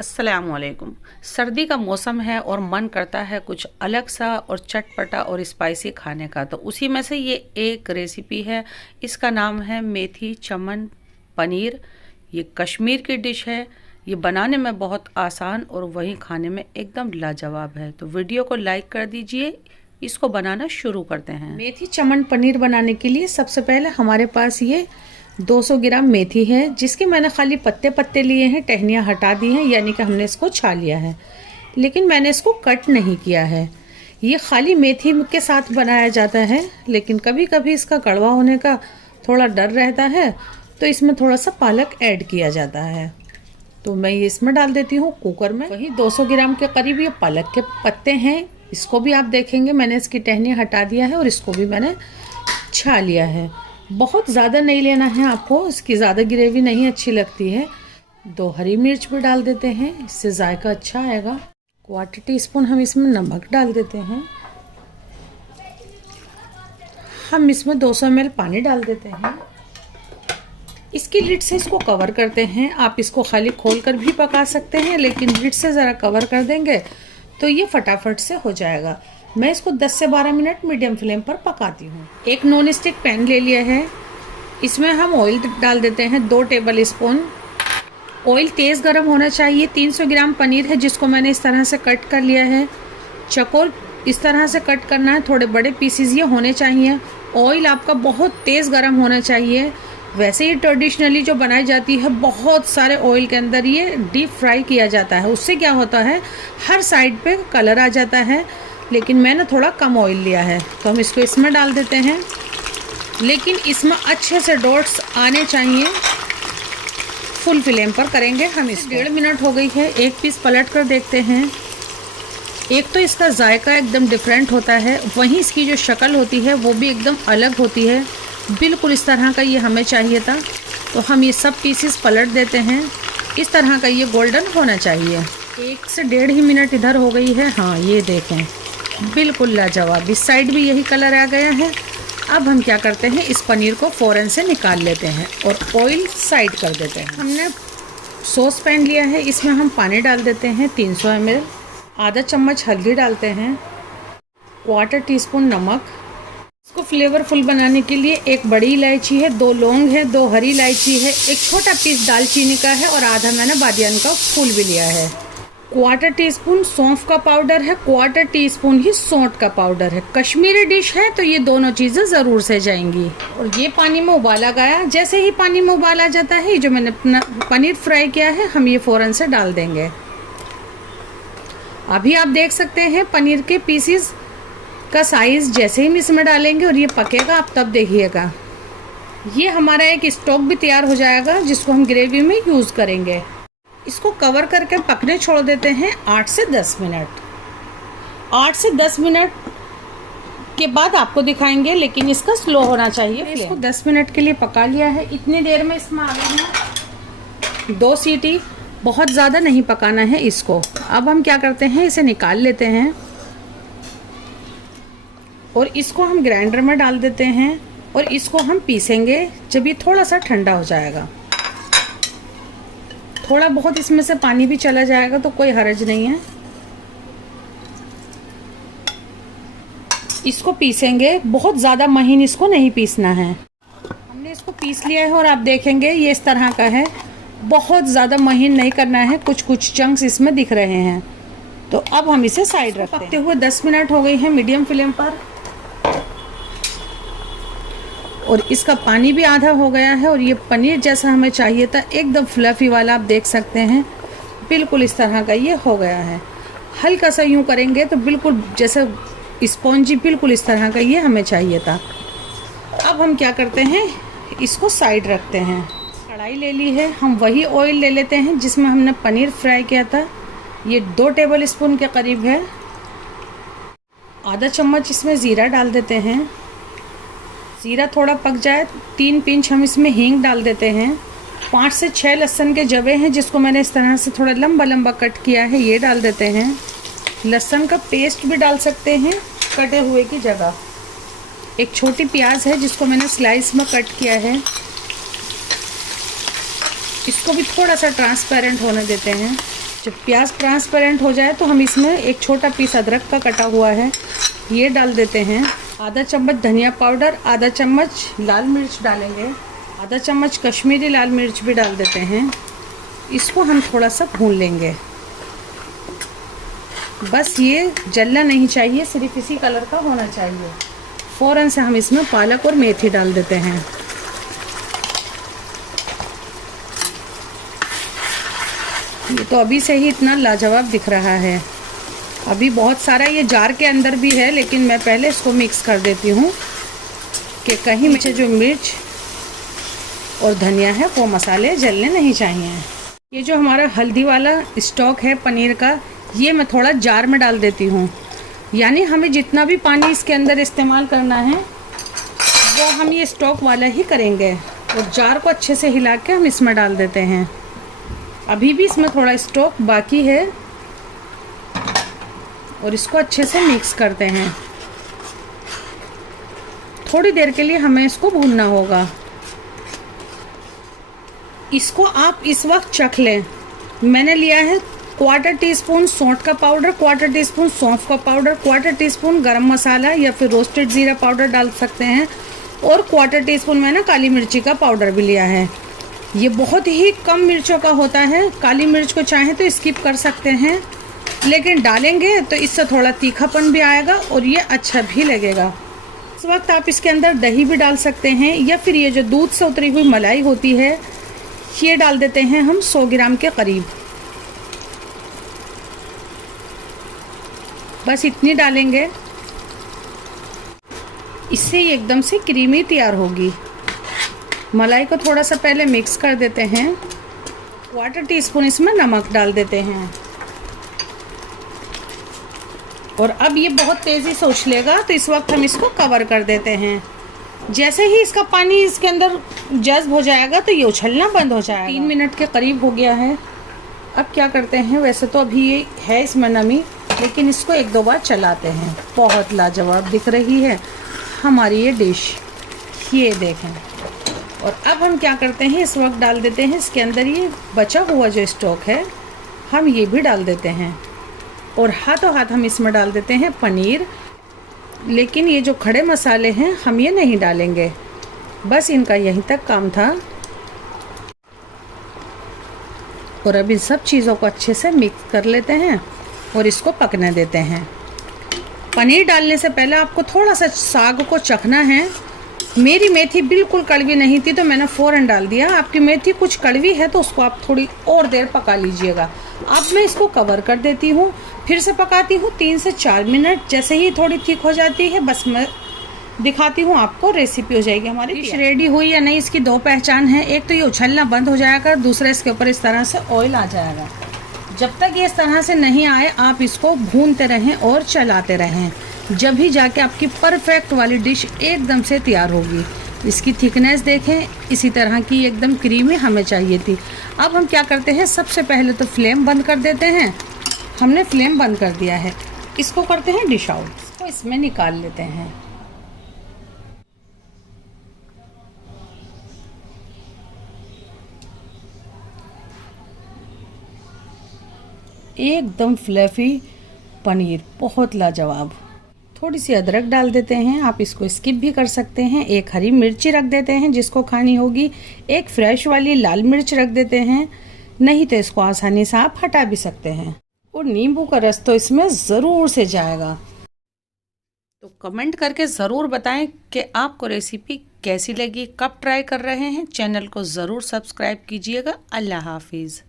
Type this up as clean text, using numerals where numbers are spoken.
अस्सलामुअलैकुम। सर्दी का मौसम है और मन करता है कुछ अलग सा और चटपटा और स्पाइसी खाने का, तो उसी में से ये एक रेसिपी है। इसका नाम है मेथी चमन पनीर। ये कश्मीर की डिश है। ये बनाने में बहुत आसान और वहीं खाने में एकदम लाजवाब है। तो वीडियो को लाइक कर दीजिए। इसको बनाना शुरू करते हैं। मेथी चमन पनीर बनाने के लिए सबसे पहले हमारे पास ये 200 ग्राम मेथी है, जिसके मैंने खाली पत्ते पत्ते लिए हैं, टहनियाँ हटा दी हैं, यानी कि हमने इसको छा लिया है, लेकिन मैंने इसको कट नहीं किया है। ये खाली मेथी के साथ बनाया जाता है, लेकिन कभी कभी इसका कड़वा होने का थोड़ा डर रहता है, तो इसमें थोड़ा सा पालक ऐड किया जाता है। तो मैं ये इसमें डाल देती हूँ कुकर में। वही 200 ग्राम के करीब ये पालक के पत्ते हैं। इसको भी आप देखेंगे मैंने इसकी टहनियाँ हटा दिया है और इसको भी मैंने छा लिया है। बहुत ज़्यादा नहीं लेना है आपको, इसकी ज़्यादा ग्रेवी नहीं अच्छी लगती है। 2 हरी मिर्च भी डाल देते हैं, इससे जायका अच्छा आएगा। 1/4 टीस्पून हम इसमें नमक डाल देते हैं। हम इसमें 200 ml पानी डाल देते हैं। इसकी लिड से इसको कवर करते हैं। आप इसको खाली खोलकर भी पका सकते हैं, लेकिन लिड से ज़रा कवर कर देंगे तो ये फटाफट से हो जाएगा। मैं इसको 10 से 12 मिनट मीडियम फ्लेम पर पकाती हूँ। एक नॉन स्टिक पैन ले लिया है, इसमें हम ऑयल डाल देते हैं 2 टेबल स्पून। ऑयल तेज़ गर्म होना चाहिए। 300 ग्राम पनीर है, जिसको मैंने इस तरह से कट कर लिया है। चकोर इस तरह से कट करना है, थोड़े बड़े पीसीज ये होने चाहिए। ऑयल आपका बहुत तेज़ गर्म होना चाहिए। वैसे ही ट्रेडिशनली जो बनाई जाती है, बहुत सारे ऑयल के अंदर ये डीप फ्राई किया जाता है। उससे क्या होता है, हर साइड पे कलर आ जाता है, लेकिन मैंने थोड़ा कम ऑयल लिया है, तो हम इसको इसमें डाल देते हैं। लेकिन इसमें अच्छे से डॉट्स आने चाहिए। फुल फ्लेम पर करेंगे हम इसको। 1.5 मिनट हो गई है। एक पीस पलट कर देखते हैं। एक तो इसका जायका एकदम डिफरेंट होता है, वहीं इसकी जो शक्ल होती है वो भी एकदम अलग होती है। बिल्कुल इस तरह का ये हमें चाहिए था, तो हम ये सब पीसेस पलट देते हैं। इस तरह का ये गोल्डन होना चाहिए। 1 से 1.5 ही मिनट इधर हो गई है। हाँ, ये देखें, बिल्कुल लाजवाब। इस साइड भी यही कलर आ गया है। अब हम क्या करते हैं, इस पनीर को फ़ौरन से निकाल लेते हैं और ऑयल साइड कर देते हैं। हमने सॉस पैन लिया है, इसमें हम पानी डाल देते हैं 300 ml। आधा चम्मच हल्दी डालते हैं, 1/4 टीस्पून नमक। इसको फ्लेवरफुल बनाने के लिए 1 बड़ी इलायची है, 2 लौंग है, 2 हरी इलायची है, 1 छोटा पीस दालचीनी का है और आधा मैंने बादियान का फूल भी लिया है। 1/4 टीस्पून सौंफ का पाउडर है, 1/4 टीस्पून ही सौंठ का पाउडर है। कश्मीरी डिश है तो ये दोनों चीज़ें ज़रूर से जाएंगी। और ये पानी में उबाला गया। जैसे ही पानी में उबाला जाता है, जो मैंने पनीर फ्राई किया है, हम ये फ़ौरन से डाल देंगे। अभी आप देख सकते हैं पनीर के पीसीस का साइज़। जैसे ही हम इसमें डालेंगे और ये पकेगा, आप तब देखिएगा, ये हमारा एक स्टॉक भी तैयार हो जाएगा, जिसको हम ग्रेवी में यूज़ करेंगे। इसको कवर करके पकने छोड़ देते हैं 8 से 10 मिनट। 8 से 10 मिनट के बाद आपको दिखाएंगे, लेकिन इसका स्लो होना चाहिए। इसको 10 मिनट के लिए पका लिया है। इतनी देर में इसमें आ गई है 2 सीटी। बहुत ज़्यादा नहीं पकाना है इसको। अब हम क्या करते हैं, इसे निकाल लेते हैं और इसको हम ग्राइंडर में डाल देते हैं और इसको हम पीसेंगे जब ये थोड़ा सा ठंडा हो जाएगा। थोड़ा बहुत इसमें से पानी भी चला जाएगा तो कोई हर्ज नहीं है। इसको पीसेंगे, बहुत ज़्यादा महीन इसको नहीं पीसना है। हमने इसको पीस लिया है और आप देखेंगे ये इस तरह का है। बहुत ज़्यादा महीन नहीं करना है, कुछ कुछ चंक्स इसमें दिख रहे हैं। तो अब हम इसे साइड रखते हैं। पकते हुए 10 मिनट हो गई है मीडियम फ्लेम पर, और इसका पानी भी आधा हो गया है। और ये पनीर जैसा हमें चाहिए था, एकदम फ्लफी वाला, आप देख सकते हैं, बिल्कुल इस तरह का ये हो गया है। हल्का सा यूँ करेंगे तो बिल्कुल जैसे स्पॉन्जी, बिल्कुल इस तरह का ये हमें चाहिए था। अब हम क्या करते हैं, इसको साइड रखते हैं। कढ़ाई ले ली है, हम वही ऑयल ले लेते हैं जिसमें हमने पनीर फ्राई किया था। ये 2 टेबल स्पून के करीब है। आधा चम्मच इसमें ज़ीरा डाल देते हैं। ज़ीरा थोड़ा पक जाए, 3 पिंच हम इसमें हींग डाल देते हैं। 5 से 6 लहसुन के जवे हैं, जिसको मैंने इस तरह से थोड़ा लंबा लंबा कट किया है, ये डाल देते हैं। लहसुन का पेस्ट भी डाल सकते हैं कटे हुए की जगह। एक छोटी प्याज है, जिसको मैंने स्लाइस में कट किया है। इसको भी थोड़ा सा ट्रांसपेरेंट होने देते हैं। जब प्याज ट्रांसपेरेंट हो जाए तो हम इसमें एक छोटा पीस अदरक का कटा हुआ है ये डाल देते हैं। आधा चम्मच धनिया पाउडर, आधा चम्मच लाल मिर्च डालेंगे, आधा चम्मच कश्मीरी लाल मिर्च भी डाल देते हैं। इसको हम थोड़ा सा भून लेंगे, बस ये जलना नहीं चाहिए, सिर्फ इसी कलर का होना चाहिए। फ़ौरन से हम इसमें पालक और मेथी डाल देते हैं। ये तो अभी से ही इतना लाजवाब दिख रहा है। अभी बहुत सारा ये जार के अंदर भी है, लेकिन मैं पहले इसको मिक्स कर देती हूँ कि कहीं मुझे जो मिर्च और धनिया है वो मसाले जलने नहीं चाहिए। ये जो हमारा हल्दी वाला स्टॉक है पनीर का, ये मैं थोड़ा जार में डाल देती हूँ। यानी हमें जितना भी पानी इसके अंदर इस्तेमाल करना है वो हम ये स्टॉक वाला ही करेंगे। और जार को अच्छे से हिला के हम इसमें डाल देते हैं। अभी भी इसमें थोड़ा स्टॉक बाकी है और इसको अच्छे से मिक्स करते हैं। थोड़ी देर के लिए हमें इसको भूनना होगा। इसको आप इस वक्त चख लें। मैंने लिया है 1/4 टीस्पून सौंठ का पाउडर, 1/4 टीस्पून सौंफ का पाउडर, 1/4 टीस्पून गरम मसाला या फिर रोस्टेड ज़ीरा पाउडर डाल सकते हैं, और 1/4 टीस्पून मैंने काली मिर्ची का पाउडर भी लिया है। ये बहुत ही कम मिर्चों का होता है। काली मिर्च को चाहें तो स्किप कर सकते हैं, लेकिन डालेंगे तो इससे थोड़ा तीखापन भी आएगा और ये अच्छा भी लगेगा। इस वक्त आप इसके अंदर दही भी डाल सकते हैं, या फिर ये जो दूध से उतरी हुई मलाई होती है ये डाल देते हैं हम 100 ग्राम के करीब। बस इतनी डालेंगे, इससे ये एकदम से क्रीमी तैयार होगी। मलाई को थोड़ा सा पहले मिक्स कर देते हैं। 1/4 टीस्पून इसमें नमक डाल देते हैं। और अब ये बहुत तेज़ी से उछलेगा, तो इस वक्त हम इसको कवर कर देते हैं। जैसे ही इसका पानी इसके अंदर जज्ब हो जाएगा तो ये उछलना बंद हो जाएगा। 3 मिनट के करीब हो गया है। अब क्या करते हैं, वैसे तो अभी ये है इसमें नमी, लेकिन इसको 1-2 बार चलाते हैं। बहुत लाजवाब दिख रही है हमारी ये डिश, ये देखें। और अब हम क्या करते हैं, इस वक्त डाल देते हैं इसके अंदर ये बचा हुआ जो स्टॉक है, हम ये भी डाल देते हैं। और हाथों हाथ हम इसमें डाल देते हैं पनीर। लेकिन ये जो खड़े मसाले हैं हम ये नहीं डालेंगे, बस इनका यहीं तक काम था। और अब इन सब चीज़ों को अच्छे से मिक्स कर लेते हैं और इसको पकने देते हैं। पनीर डालने से पहले आपको थोड़ा सा साग को चखना है। मेरी मेथी बिल्कुल कड़वी नहीं थी तो मैंने फ़ौरन डाल दिया। आपकी मेथी कुछ कड़वी है तो उसको आप थोड़ी और देर पका लीजिएगा। अब मैं इसको कवर कर देती हूँ, फिर से पकाती हूँ 3 से 4 मिनट। जैसे ही थोड़ी थिक हो जाती है बस मैं दिखाती हूँ आपको, रेसिपी हो जाएगी हमारी। डिश रेडी हुई या नहीं इसकी 2 पहचान है। एक तो ये उछलना बंद हो जाएगा, दूसरा इसके ऊपर इस तरह से ऑयल आ जाएगा। जब तक ये इस तरह से नहीं आए आप इसको भूनते रहें और चलाते रहें, जब भी जाके आपकी परफेक्ट वाली डिश एकदम से तैयार होगी। इसकी थिकनेस देखें, इसी तरह की एकदम क्रीमी हमें चाहिए थी। अब हम क्या करते हैं, सबसे पहले तो फ्लेम बंद कर देते हैं। हमने फ्लेम बंद कर दिया है। इसको करते हैं डिश आउट, इसको इसमें निकाल लेते हैं। एकदम फ्लफी पनीर, बहुत लाजवाब। थोड़ी सी अदरक डाल देते हैं, आप इसको स्किप भी कर सकते हैं। एक हरी मिर्ची रख देते हैं जिसको खानी होगी, एक फ्रेश वाली लाल मिर्च रख देते हैं, नहीं तो इसको आसानी से आप हटा भी सकते हैं। और नींबू का रस तो इसमें ज़रूर से जाएगा। तो कमेंट करके ज़रूर बताएं कि आपको रेसिपी कैसी लगी, कब ट्राई कर रहे हैं। चैनल को ज़रूर सब्सक्राइब कीजिएगा। अल्लाह हाफिज़।